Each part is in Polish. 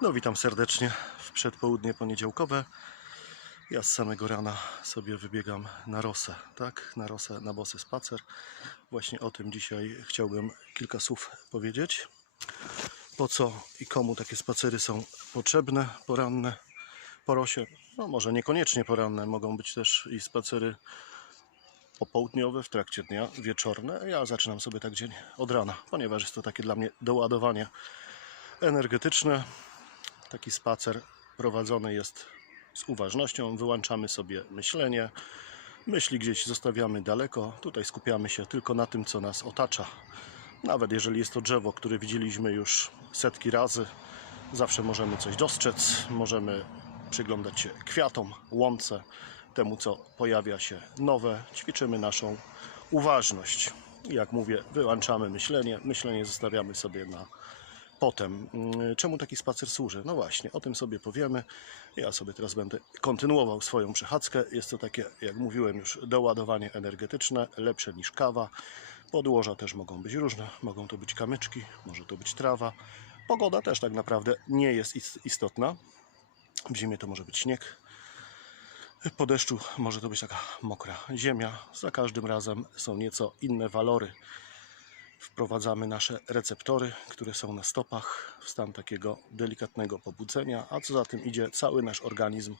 No witam serdecznie w przedpołudnie poniedziałkowe. Ja z samego rana sobie wybiegam na rosę, tak? Na rosę, na bosy spacer. Właśnie o tym dzisiaj chciałbym kilka słów powiedzieć. Po co i komu takie spacery są potrzebne, poranne, po rosie? No może niekoniecznie poranne, mogą być też i spacery popołudniowe, w trakcie dnia, wieczorne. Ja zaczynam sobie tak dzień od rana, ponieważ jest to takie dla mnie doładowanie energetyczne. Taki spacer prowadzony jest z uważnością, wyłączamy sobie myślenie, myśli gdzieś zostawiamy daleko, tutaj skupiamy się tylko na tym, co nas otacza. Nawet jeżeli jest to drzewo, które widzieliśmy już setki razy, zawsze możemy coś dostrzec, możemy przyglądać się kwiatom, łące, temu, co pojawia się nowe. Ćwiczymy naszą uważność. Jak mówię, wyłączamy myślenie, myślenie zostawiamy sobie na potem. Mm, Czemu taki spacer służy? No właśnie, o tym sobie powiemy. Ja sobie teraz będę kontynuował swoją przechadzkę. Jest to takie, jak mówiłem już, doładowanie energetyczne, lepsze niż kawa. Podłoża też mogą być różne, mogą to być kamyczki, może to być trawa. Pogoda też tak naprawdę nie jest ist- istotna. W zimie to może być śnieg. Po deszczu może to być taka mokra ziemia. Za każdym razem są nieco inne walory wprowadzamy nasze receptory, które są na stopach w stan takiego delikatnego pobudzenia, a co za tym idzie, cały nasz organizm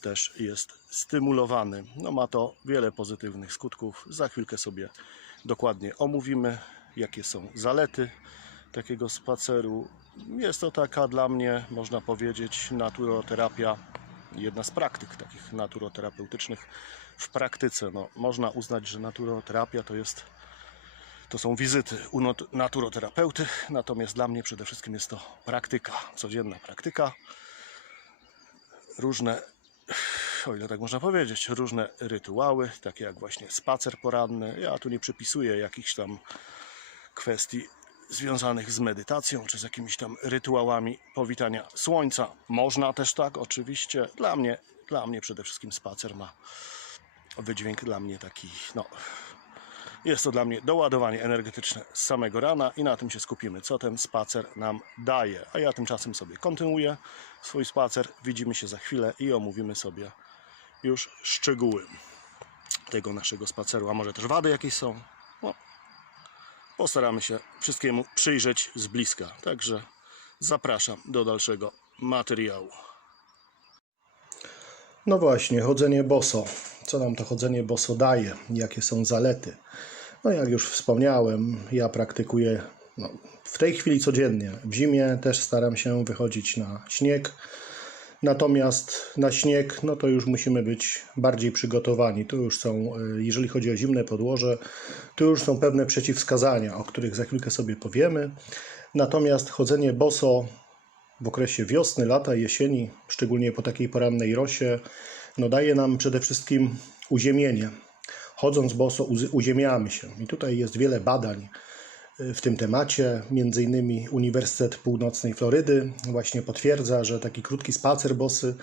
też jest stymulowany. No ma to wiele pozytywnych skutków. Za chwilkę sobie dokładnie omówimy, jakie są zalety takiego spaceru. Jest to taka dla mnie, można powiedzieć, naturoterapia, jedna z praktyk takich naturoterapeutycznych w praktyce. No, można uznać, że naturoterapia to jest to są wizyty u naturoterapeuty, natomiast dla mnie przede wszystkim jest to praktyka, codzienna praktyka. Różne, o ile tak można powiedzieć, różne rytuały, takie jak właśnie spacer poranny. Ja tu nie przypisuję jakichś tam kwestii związanych z medytacją czy z jakimiś tam rytuałami powitania słońca. Można też tak, oczywiście. Dla mnie, dla mnie przede wszystkim spacer ma wydźwięk dla mnie taki, no, jest to dla mnie doładowanie energetyczne z samego rana i na tym się skupimy, co ten spacer nam daje. A ja tymczasem sobie kontynuuję swój spacer. Widzimy się za chwilę i omówimy sobie już szczegóły tego naszego spaceru, a może też wady jakieś są. No, postaramy się wszystkiemu przyjrzeć z bliska. Także zapraszam do dalszego materiału. No właśnie, chodzenie boso. Co nam to chodzenie boso daje? Jakie są zalety? No jak już wspomniałem, ja praktykuję no, w tej chwili codziennie. W zimie też staram się wychodzić na śnieg. Natomiast na śnieg, no to już musimy być bardziej przygotowani. Tu już są, y, jeżeli chodzi o zimne podłoże, tu już są pewne przeciwwskazania, o których za chwilkę sobie powiemy. Natomiast chodzenie boso w okresie wiosny, lata, jesieni, szczególnie po takiej porannej rosie, no daje nam przede wszystkim uziemienie. Chodząc boso uziemiamy się. I tutaj jest wiele badań y, w tym temacie. Między innymi Uniwersytet Północnej Florydy właśnie potwierdza, że taki krótki spacer bosy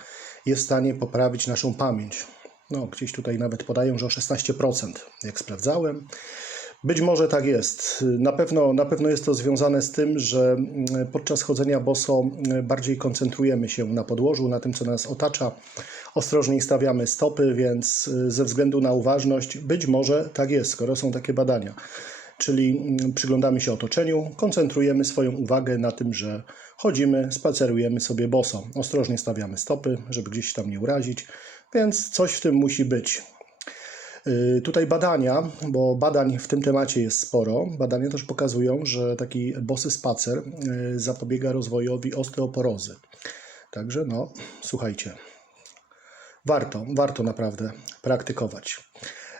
jest w stanie poprawić naszą pamięć. No, gdzieś tutaj nawet podają, że o 16%, jak sprawdzałem. Być może tak jest. Na pewno, na pewno jest to związane z tym, że mm, podczas chodzenia boso mm, bardziej koncentrujemy się na podłożu, na tym, co nas otacza. Ostrożniej stawiamy stopy, więc y, ze względu na uważność, być może tak jest, skoro są takie badania. Czyli mm, przyglądamy się otoczeniu, koncentrujemy swoją uwagę na tym, że chodzimy, spacerujemy sobie boso. Ostrożnie stawiamy stopy, żeby gdzieś tam nie urazić, więc coś w tym musi być. Y, Tutaj badania, bo badań w tym temacie jest sporo, badania też pokazują, że taki bosy spacer y, zapobiega rozwojowi osteoporozy. Także no, słuchajcie, warto, warto naprawdę praktykować.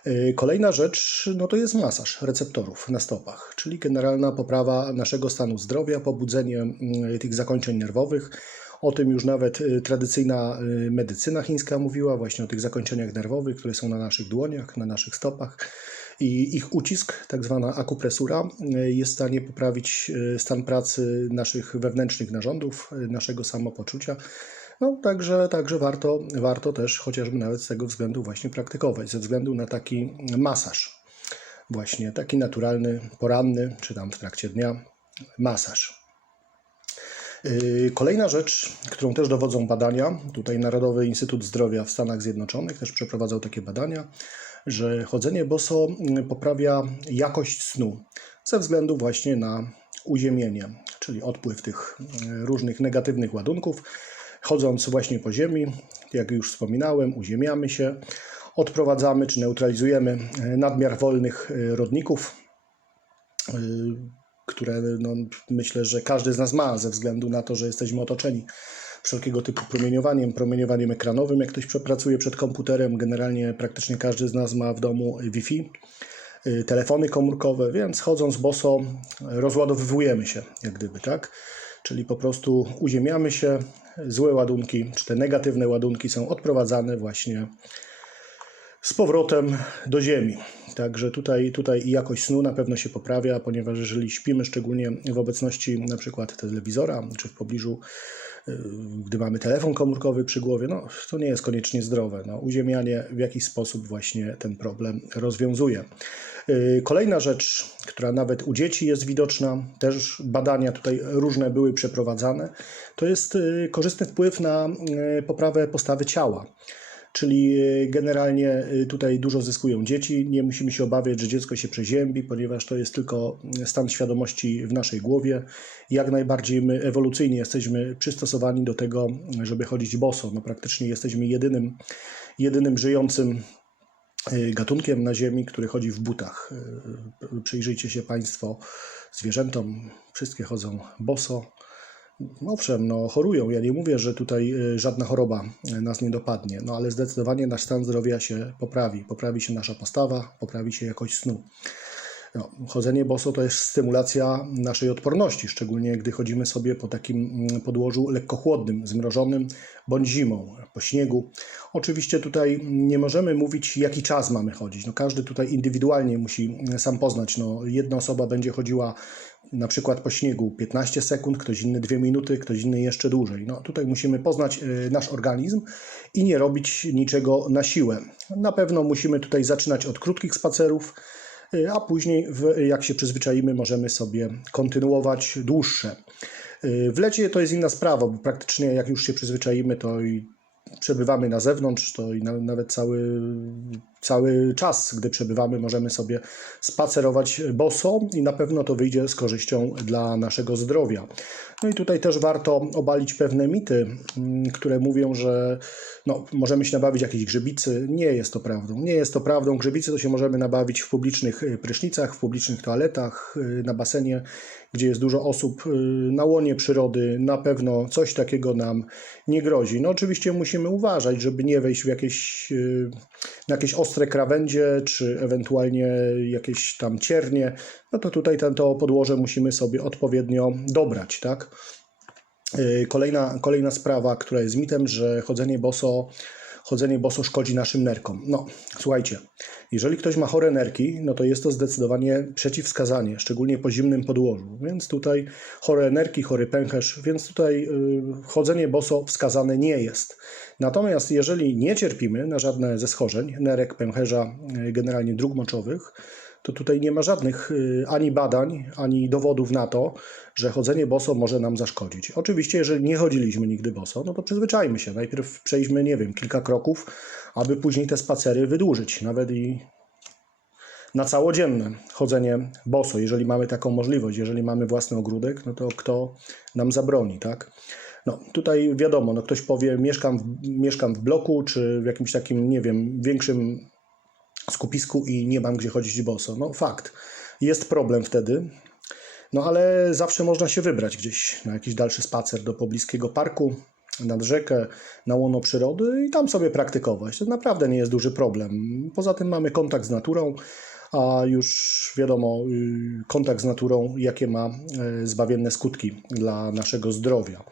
Y, Kolejna rzecz, no to jest masaż receptorów na stopach, czyli generalna poprawa naszego stanu zdrowia, pobudzenie y, tych zakończeń nerwowych. O tym już nawet y, tradycyjna y, medycyna chińska mówiła, właśnie o tych zakończeniach nerwowych, które są na naszych dłoniach, na naszych stopach. I ich ucisk, tak zwana akupresura, y, jest w stanie poprawić stan pracy naszych wewnętrznych narządów, naszego samopoczucia. No, także, także warto, warto też chociażby nawet z tego względu właśnie praktykować, ze względu na taki masaż. Właśnie taki naturalny, poranny, czy tam w trakcie dnia masaż. Yy, Kolejna rzecz, którą też dowodzą badania, tutaj Narodowy Instytut Zdrowia w Stanach Zjednoczonych też przeprowadzał takie badania, że chodzenie boso yy, poprawia jakość snu ze względu właśnie na uziemienie, czyli odpływ tych yy, różnych negatywnych ładunków. Chodząc właśnie po ziemi, jak już wspominałem, uziemiamy się, odprowadzamy czy neutralizujemy nadmiar wolnych rodników, które no, myślę, że każdy z nas ma ze względu na to, że jesteśmy otoczeni wszelkiego typu promieniowaniem, promieniowaniem ekranowym, jak ktoś przepracuje przed komputerem. Generalnie praktycznie każdy z nas ma w domu Wi-Fi, y, telefony komórkowe, więc chodząc boso rozładowywujemy się, jak gdyby, tak? Czyli po prostu uziemiamy się, złe ładunki, czy te negatywne ładunki są odprowadzane właśnie z powrotem do ziemi. Także tutaj, tutaj i jakość snu na pewno się poprawia, ponieważ jeżeli śpimy szczególnie w obecności na przykład telewizora, czy w pobliżu, y, gdy mamy telefon komórkowy przy głowie, no to nie jest koniecznie zdrowe. No, uziemianie w jakiś sposób właśnie ten problem rozwiązuje. Y, Kolejna rzecz, która nawet u dzieci jest widoczna, też badania tutaj różne były przeprowadzane, to jest y, korzystny wpływ na poprawę postawy ciała. Czyli y, generalnie y, tutaj dużo zyskują dzieci. Nie musimy się obawiać, że dziecko się przeziębi, ponieważ to jest tylko y, stan świadomości w naszej głowie. Jak najbardziej my ewolucyjnie jesteśmy przystosowani do tego, żeby chodzić boso. No praktycznie jesteśmy jedynym, jedynym żyjącym y, gatunkiem na Ziemi, który chodzi w butach. Przyjrzyjcie się Państwo zwierzętom, wszystkie chodzą boso. Owszem, no chorują. Ja nie mówię, że tutaj y, żadna choroba y, nas nie dopadnie, no ale zdecydowanie nasz stan zdrowia się poprawi. Poprawi się nasza postawa, poprawi się jakość snu. No, chodzenie boso to jest stymulacja naszej odporności, szczególnie gdy chodzimy sobie po takim mm, podłożu lekko chłodnym, zmrożonym, bądź zimą, po śniegu. Oczywiście tutaj nie możemy mówić, jaki czas mamy chodzić. No, każdy tutaj indywidualnie musi mm, sam poznać. No, jedna osoba będzie chodziła na przykład po śniegu 15 sekund, ktoś inny 2 minuty, ktoś inny jeszcze dłużej. No, tutaj musimy poznać y, nasz organizm i nie robić niczego na siłę. Na pewno musimy tutaj zaczynać od krótkich spacerów, a później, jak się przyzwyczaimy, możemy sobie kontynuować dłuższe. W lecie to jest inna sprawa, bo praktycznie jak już się przyzwyczaimy, to i przebywamy na zewnątrz, to i na, nawet cały, cały czas, gdy przebywamy, możemy sobie spacerować boso i na pewno to wyjdzie z korzyścią dla naszego zdrowia. No i tutaj też warto obalić pewne mity, mm, które mówią, że no, możemy się nabawić jakiejś grzybicy. Nie jest to prawdą. Nie jest to prawdą. Grzybicy to się możemy nabawić w publicznych y, prysznicach, w publicznych toaletach, y, na basenie, gdzie jest dużo osób, y, na łonie przyrody. Na pewno coś takiego nam nie grozi. No oczywiście musimy uważać, żeby nie wejść w jakieś, na jakieś ostre krawędzie, czy ewentualnie jakieś tam ciernie. No to tutaj ten, to podłoże musimy sobie odpowiednio dobrać, tak? Y, Kolejna, kolejna sprawa, która jest mitem, że chodzenie boso, chodzenie boso szkodzi naszym nerkom. No, słuchajcie, jeżeli ktoś ma chore nerki, no to jest to zdecydowanie przeciwwskazanie, szczególnie po zimnym podłożu. Więc tutaj chore nerki, chory pęcherz, więc tutaj y, chodzenie boso wskazane nie jest. Natomiast jeżeli nie cierpimy na żadne ze schorzeń, nerek, pęcherza, y, generalnie dróg moczowych, to tutaj nie ma żadnych y, ani badań, ani dowodów na to, że chodzenie boso może nam zaszkodzić. Oczywiście, jeżeli nie chodziliśmy nigdy boso, no to przyzwyczajmy się. Najpierw przejdźmy, nie wiem, kilka kroków, aby później te spacery wydłużyć, nawet i na całodzienne chodzenie boso, jeżeli mamy taką możliwość, jeżeli mamy własny ogródek, no to kto nam zabroni, tak? No, tutaj wiadomo, no ktoś powie, mieszkam w, mieszkam w bloku, czy w jakimś takim, nie wiem, większym skupisku i nie mam gdzie chodzić boso. No fakt, jest problem wtedy, no ale zawsze można się wybrać gdzieś na jakiś dalszy spacer do pobliskiego parku, nad rzekę, na łono przyrody i tam sobie praktykować. To naprawdę nie jest duży problem. Poza tym mamy kontakt z naturą, a już wiadomo, y, kontakt z naturą, jakie ma y, zbawienne skutki dla naszego zdrowia.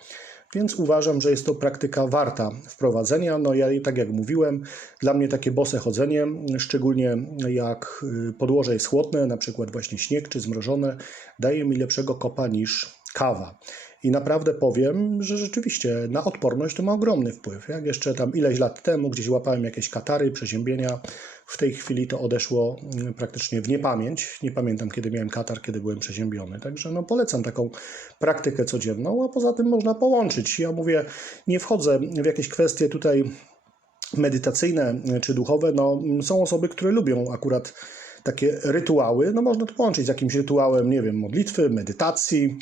Więc uważam, że jest to praktyka warta wprowadzenia. No ja tak jak mówiłem, dla mnie takie bose chodzenie, szczególnie jak y, podłoże jest chłodne, na przykład właśnie śnieg czy zmrożone, daje mi lepszego kopa niż kawa. I naprawdę powiem, że rzeczywiście na odporność to ma ogromny wpływ. Jak jeszcze tam ileś lat temu gdzieś łapałem jakieś katary, przeziębienia, w tej chwili to odeszło mm, praktycznie w niepamięć. Nie pamiętam, kiedy miałem katar, kiedy byłem przeziębiony. Także no, polecam taką praktykę codzienną, a poza tym można połączyć. Ja mówię, nie wchodzę w jakieś kwestie tutaj medytacyjne czy duchowe. No, są osoby, które lubią akurat takie rytuały. No, można to połączyć z jakimś rytuałem, nie wiem, modlitwy, medytacji,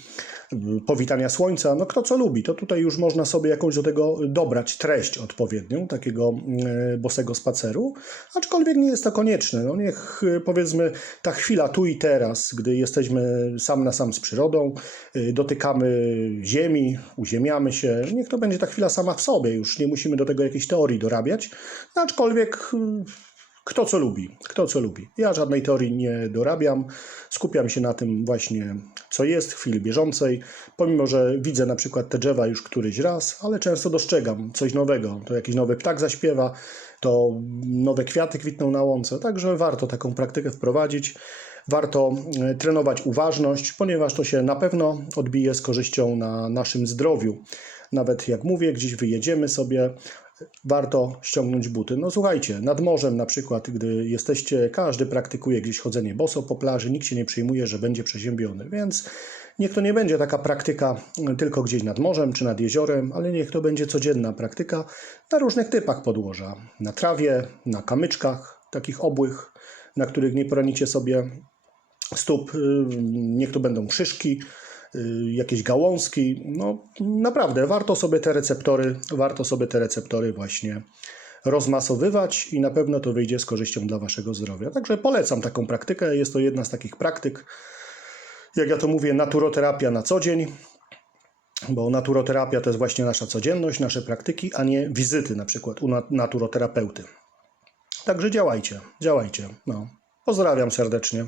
powitania słońca. No, kto co lubi, to tutaj już można sobie jakąś do tego dobrać treść odpowiednią, takiego e, bosego spaceru. Aczkolwiek nie jest to konieczne. No, niech e, powiedzmy ta chwila tu i teraz, gdy jesteśmy sam na sam z przyrodą, e, dotykamy ziemi, uziemiamy się, niech to będzie ta chwila sama w sobie. Już nie musimy do tego jakiejś teorii dorabiać. No, aczkolwiek kto co lubi, kto co lubi. Ja żadnej teorii nie dorabiam, skupiam się na tym właśnie, co jest w chwili bieżącej. Pomimo, że widzę na przykład te drzewa już któryś raz, ale często dostrzegam coś nowego. To jakiś nowy ptak zaśpiewa, to nowe kwiaty kwitną na łące, także warto taką praktykę wprowadzić. Warto e, trenować uważność, ponieważ to się na pewno odbije z korzyścią na naszym zdrowiu. Nawet jak mówię, gdzieś wyjedziemy sobie, warto ściągnąć buty. No słuchajcie, nad morzem na przykład, gdy jesteście, każdy praktykuje gdzieś chodzenie boso po plaży, nikt się nie przejmuje, że będzie przeziębiony, więc niech to nie będzie taka praktyka tylko gdzieś nad morzem czy nad jeziorem, ale niech to będzie codzienna praktyka na różnych typach podłoża. Na trawie, na kamyczkach takich obłych, na których nie poranicie sobie stóp, y, niech to będą szyszki, jakieś gałązki. No naprawdę, warto sobie te receptory, warto sobie te receptory właśnie rozmasowywać i na pewno to wyjdzie z korzyścią dla waszego zdrowia. Także polecam taką praktykę. Jest to jedna z takich praktyk, jak ja to mówię, naturoterapia na co dzień, bo naturoterapia to jest właśnie nasza codzienność, nasze praktyki, a nie wizyty na przykład u nat- naturoterapeuty. Także działajcie, działajcie. No. Pozdrawiam serdecznie.